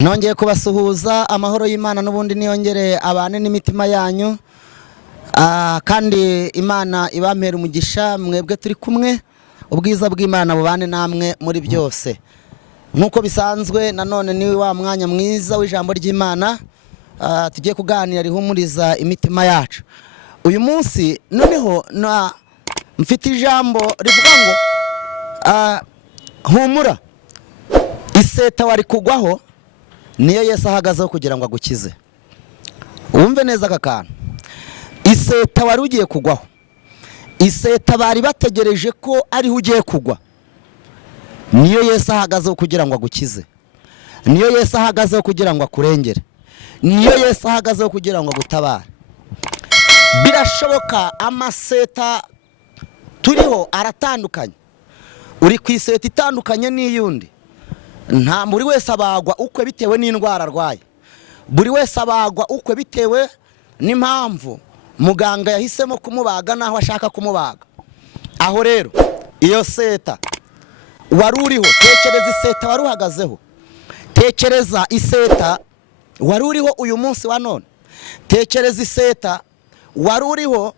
Nongeye kubasuhuza amahoro y'Imana n'ubundi niyongere abane n'imitima yanyu kandi Imana ibampera umugisha mwebwe turi kumwe ubwiza bw'Imana bubane namwe muri byose nkuko bisanzwe nanone ni wa mwanya mwiza w'ijambo ry'Imana tugiye kuganira rihumuriza imitima yacu. Uyu munsi noneho mfite ijambo rivuga ngo humura iseta wari kugwaho niyo Yesu ahagazeho kugira ngo agukize. Wumve neza aka kantu. Iseta wari ugiye kugwaho, iseta bari bategereje ko ariho ugiye kugwa, niyo Yesu ahagazeho kugira ngo agukize, niyo Yesu ahagazeho kugira ngo akurengere, niyo Yesu ahagazeho kugira ngo agutabare. Birashoboka amaseta turiho aratandukanye, uri ku iseta itandukanye n'iyundi. Nta buri wese abagwa ukwe bitewe n'indwara arwaye, buri wese abagwa ukwe bitewe n'impamvu muganga yahisemo kumubaga naho ashaka kumubaga. Aho rero iyo seta wari uriho, tekereza iseta wari uhagazeho, tekereza iseta wari uriho uyu munsi wa none, tekereza iseta wari uriho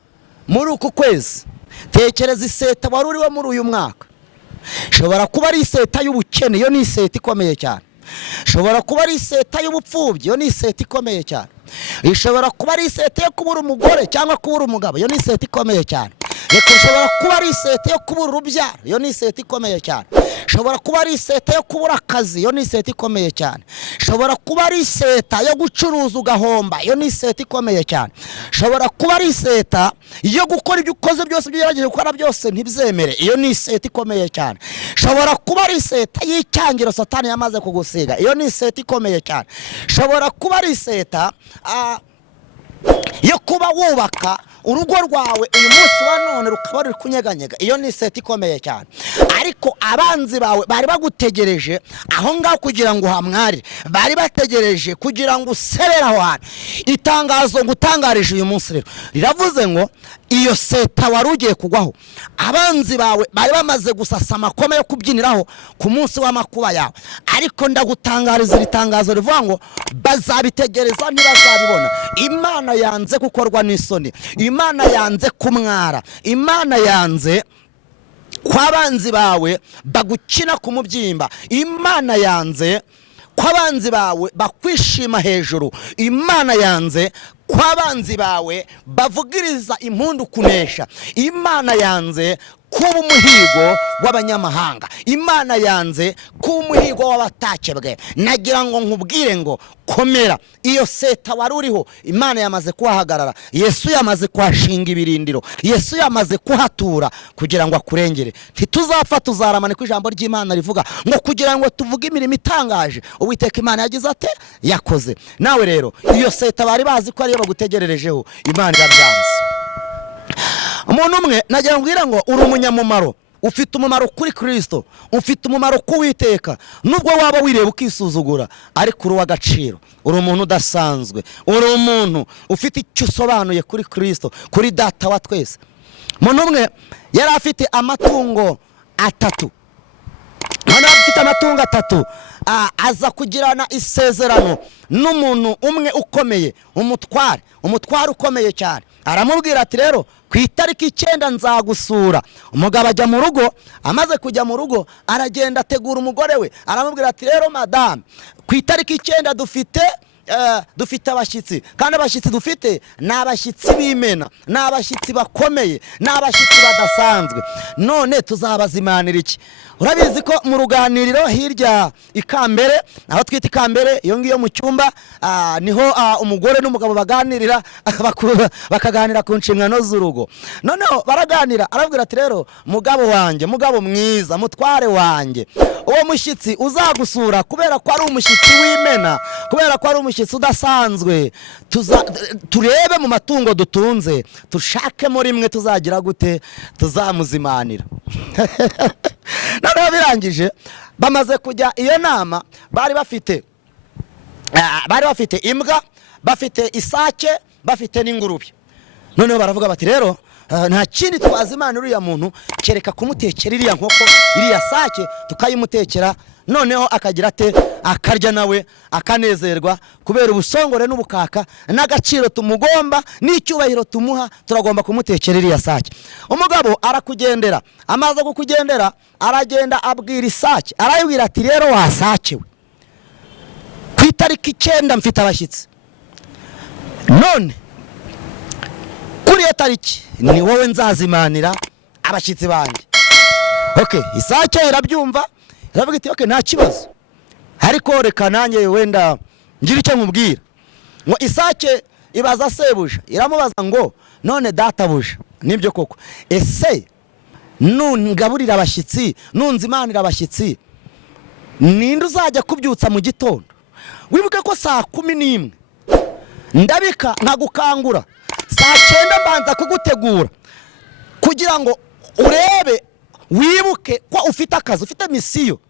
muri uku kwezi, tekereza iseta wari uriho muri uyu mwaka. Shobora kuba ari iseta y'ubukene, yo ni iseta ikomeye cyane. Shobora kuba ari iseta y'ubupfubyi, yo ni iseta ikomeye cyane. Ishobora kuba ari iseta yo kubura umugore cyangwa kubura umugabo, yo ni iseta ikomeye cyane. Shobora kuba ari iseta yo kubura urubyaro, yo ni iseta ikomeye cyane. Shobora kuba ari iseta yo kubura akazi, yo ni iseta ikomeye cyane. Shobora kuba ari iseta yo gucuruza ugahomba, yo ni iseta ikomeye cyane. Shobora kuba ari iseta yo gukora ibyo ukoze byose, ibyo ugerageje gukora byose ntibyemere, iyo ni iseta ikomeye cyane. Shobora kuba ari iseta y'icyangiro Satani yamaze kugusiga, iyo ni iseta ikomeye cyane. Shobora kuba ari iseta yo kuba wubaka urugo rwawe uyu munsi wa none rukaba ruri kunyeganyega, iyo ni iseta ikomeye cyane. Ariko abanzi bawe bari bagutegereje aho ngaho kugira ngo uhamwarire, bari bategereje kugira ngo userere aho hantu. Itangazo ngutangarije uyu munsi rero riravuze ngo iyo seta wari ugiye kugwaho, abanzi bawe bari bamaze gusasa amakoma yo kubyiniraho ku munsi w'amakuba yawe. Ariko ndagutangariza iri tangazo rivuga ngo bazabitegereza ntibazabibona. Imana yanze gukorwa n'isoni, Imana yanze kumwara, Imana yanze kwabanzi bawe bagukina ku mubyimba, Imana yanze kwabanzi bawe bakwishima hejuru, Imana yanze kwabanzi bawe bavugiriza impundu kunesha, Imana yanze kuba umuhigo w'abanyamahanga, Imana yanze kuba umuhigo w'abatakebwe. Nagira ngo nkubwire ngo komera, iyo seta wari uriho Imana yamaze kuhagarara, Yesu yamaze kuhashinga ibirindiro, Yesu yamaze kuhatura kugira ngo akurengere. Ntituzapfa tuzaramane ku ijambo ry'Imana rivuga ngo kugira ngo tuvuge imirimo itangaje Uwiteka Imana yagize ate yakoze. Nawe rero iyo seta bari bazi ko ariyo bagutegererejeho, Imana irabyanze. Umuntu umwe nagira ngwira ngo uri umunyamumaro, ufite umumaro kuri Kristo, ufite umumaro ku Uwiteka. Nubwo waba wireba ukisuzugura, ariko uri w'agaciro, uri umuntu udasanzwe, uri umuntu ufite icyo usobanuye kuri Kristo, kuri Data wa twese. Umuntu umwe yari afite amatungo atatu, afite amatungo atatu, aza kugirana isezerano n'umuntu umwe ukomeye, umutware ukomeye cyane. Aramubwira ati rero ku itariki 9 nzagusura. Umugabo ajya mu rugo, amaze kujya mu rugo aragenda ategura umugore we, aramubwira ati rero madame, ku itariki 9 dufite abashyitsi, kandi abashyitsi dufite n'abashyitsi b'Imena, n'abashyitsi bakomeye, n'abashyitsi badasanzwe. None tuzabazimanira iki? Urabizi ko mu ruganiriro hirya Ikambere, aho twita Ikambere, iyo ngiyo mu cyumba niho umugore n'umugabo baganirira, bakaganira ku nshingano z'urugo. Noneho baraganira, arabwira ati rero mugabo wanjye, mugabo mwiza, mutware wanjye, uwo mushyitsi uzagusura kubera ko ari umushyitsi w'Imena, kubera ko ari umushyitsi udasanzwe, turebe mu matungo dutunze, tushakemo rimwe tuzagira gute tuzamuzimanira. Noneho birangije bamaze kujya iyo nama, bari bafite imbwa, bafite isake, bafite n'ingurube. Noneho baravuga bati rero nta kindi twazimanira uriya muntu kereka kumutekera iriya nkoko, iriya sake tukayimutekera noneho akagira ate akarya nawe akanezerwa kubera ubusongore n'ubukaka n'agaciro tumugomba n'icyubahiro tumuha. Turagomba kumutekera iriya sake. Umugabo arakugendera, amaze kukugendera aragenda abwira isake, arayibwira ati rero wasakewe, ku itariki 9 mfite abashyitsi, none kuri iyo tariki ni wowe nzazimanira abashyitsi banjye. Okay, isake irabyumva, iravuga iti okay nta kibazo, ariko reka nanjye wenda ngira icyo nkubwira. Ngo isake ibaza sebuja, iramubaza ngo none databuja nibyo koko, ese nungaburira abashyitsi, nunzimanira abashyitsi, ninde uzajya kubyutsa mu gitondo? Wibuke ko saa 11 ndabika nkagukangura, saa 9 mbanza kugutegura kugira ngo urebe wibuke ko ufite akazi, ufite misiyo.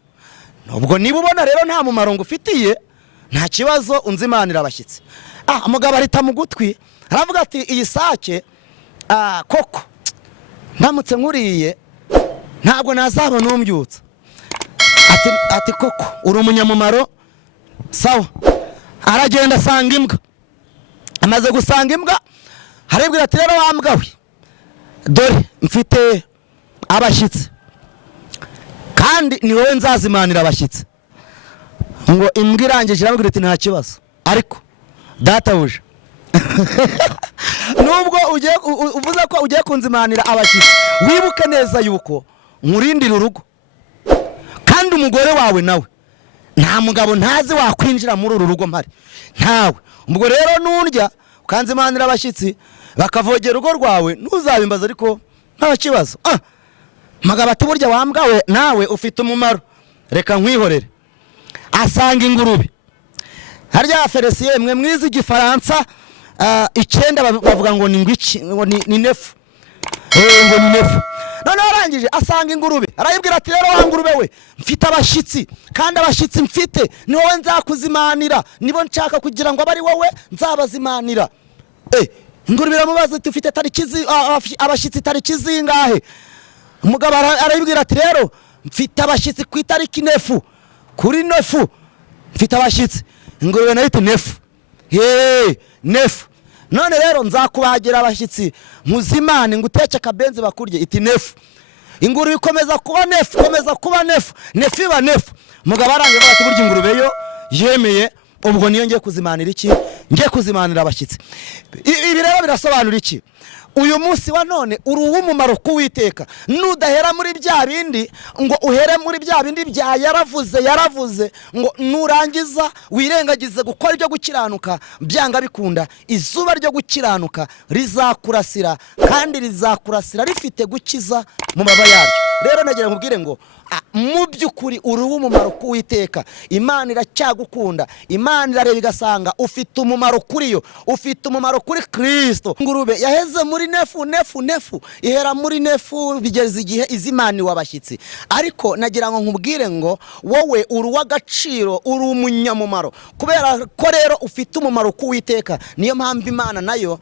Nubwo niba ubona rero nta mumaro ngufitiye, nta kibazo unzimanira abashyitsi. Umugabo arita mu gutwi, aravuga ati iyi sake koko ndamutse nkuriye ntabwo nazabona umbyutsa. Ati koko uri umunyamumaro, sawa. Aragenda asanga imbwa, amaze gusanga imbwa aribwira ati rero wambwa we, dore mfite abashyitsi kandi ni wowe nzazimanira abashyitsi. Ngo imbwa irangije irabwira ati nta kibazo, ariko databuja nubwo uvuze ko ugiye kunzimanira abashyitsi, wibuke neza yuko nkurindira urugo, kandi umugore wawe nawe nta mugabo ntazi wakwinjira muri uru rugo mpari ntawe. Ubwo rero nurya ukanzimanira abashyitsi bakavogera urugo rwawe, ntuzabimbaza ariko nta kibazo. Magabo ati burya wambwawe nawe ufite umumaro, reka nkwihorere. Asanga ingurube, harya Felisiye mwe mwizi igifaransa 9 bavuga ngo ni nefu, ngo ni nefu. None arangije asanga ingurube, arayibwira ati rero wa ngurube we, mfite abashyitsi kandi abashyitsi mfite ni wowe nzakuzimanira, nibo nshaka kugira ngo abari wowe nzabazimanira. Ingurube iramubaza ati ufite abashyitsi tariki zingahe? Umugabo arayibwira ati rero mfite abashyitsi ku itariki 9, kuri 9 mfite abashyitsi. Ingurube nayo iti nefu, nefu. None rero nzakubagira abashyitsi muzimane nguteke akabenzi bakurye, iti nefu. Ingurube ikomeza kuba nefu, ikomeza kuba nefu, nefu iba nefu. Umugabo arangiye ati burya ingurube yo yemeye, ubwo niyo ngiye kuzimanira iki? Ngiye kuzimanira abashyitsi. Ibi rero birasobanura iki? Uyu munsi wa none uri uw'umumaro kuwiteka. Nudahera muri bya bindi ngo uhere muri bya bindi bya yaravuze ngo nurangiza wirengagize gukora ibyo gukiranuka, byanga bikunda izuba ryo gukiranuka rizakurasira, kandi rizakurasira rifite gukiza mu mababa yaryo. Rero nagira nkubwire ngo mu by'ukuri uri uw'umumaro kuwiteka. Imana iracyagukunda, Imana irareba igasanga ufite umumaro kuri yo, ufite umumaro kuri Kristo. Ingurube yaheze muri nefu, ihera muri nefu bigeze igihe izimaniwe abashyitsi. Ariko nagira ngo nkubwire ngo wowe uri uw'agaciro, uri umunyamumaro, kubera ko rero ufite umumaro kuwiteka. Niyo mpamvu Imana nayo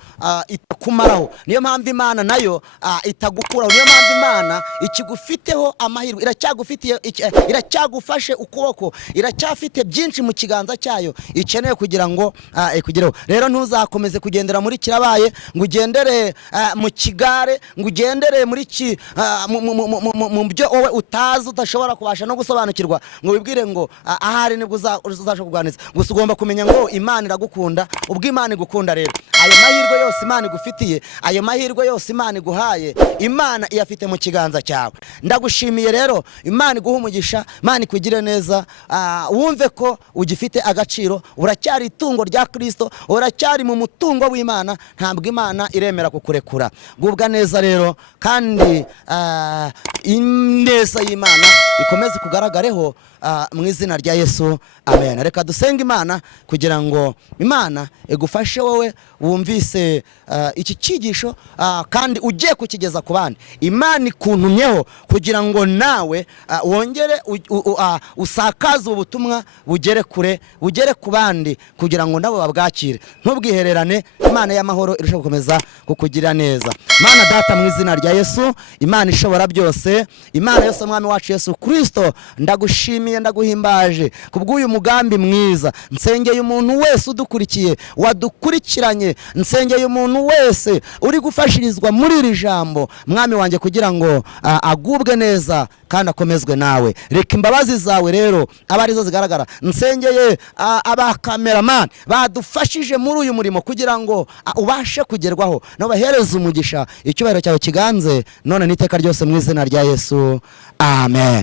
itakumaraho, niyo mpamvu Imana nayo itagukuraho, niyo mpamvu Imana ikigufiteho amahirwe, iracyagufashe ukuboko, iracyafite byinshi mu kiganza cyayo ikeneye kugira ngo ikugereho. Rero ntuzakomeze kugendera muri kirabaye, ngo ugendere mu kigare, ngo ugendere muri mu byo wowe utazi, udashobora kubasha no gusobanukirwa, ngo wibwire ngo ahari nibwo uzashobora kuganiriza. Gusa ugomba kumenya ngo Imana iragukunda. Ubwo Imana igukunda rero, ayo mahirwe yose Imana igufitiye, ayo mahirwe yose Imana iguhaye, Imana iyafite mu kiganza cyawe. Ndagushimiye rero, Imana iguha umugisha, Imana ikugire neza. Wumve ko ugifite agaciro, uracyari itungo rya Kristo, uracyari mu mutungo w'Imana, ntabwo Imana iremera kukurekura. Gubwa neza rero, kandi ineza y'Imana ikomeze kugaragareho mu izina rya Yesu, amen. Reka dusenge Imana kugira ngo Imana igufashe wowe wumvise iki cyigisho, kandi ugiye kukigeza ku bandi. Imana ikuntumyeho kugira ngo nawe wongere usakaze ubutumwa, bugere kure, bugere ku bandi, kugira ngo nabo babwakire. Ntubwihererane. Imana y'amahoro irushaho gukomeza kukugirira neza. Mana Data, mu izina rya Yesu, Imana ishobora byose, ndagushimiye Imana yose mwami wacu Yesu Kristo, ndagushimiye ndaguhimbaje kubw'uyu mugambi mwiza. Nsengeye umuntu wese udukurikiye wadukurikiranye, nsengeye umuntu wese uri gufashirizwa muri iri jambo mwami wanjye, kugira ngo agubwe neza kandi akomezwe nawe. Reka imbabazi zawe rero aba arizo zigaragara. Nsengeye abakameramani badufashije muri uyu murimo kugira ngo ubashe kugerwaho, no bahereze umugisha, icyubahiro cyawe kiganze none n'iteka ryose mu izina rya Yesu, amen.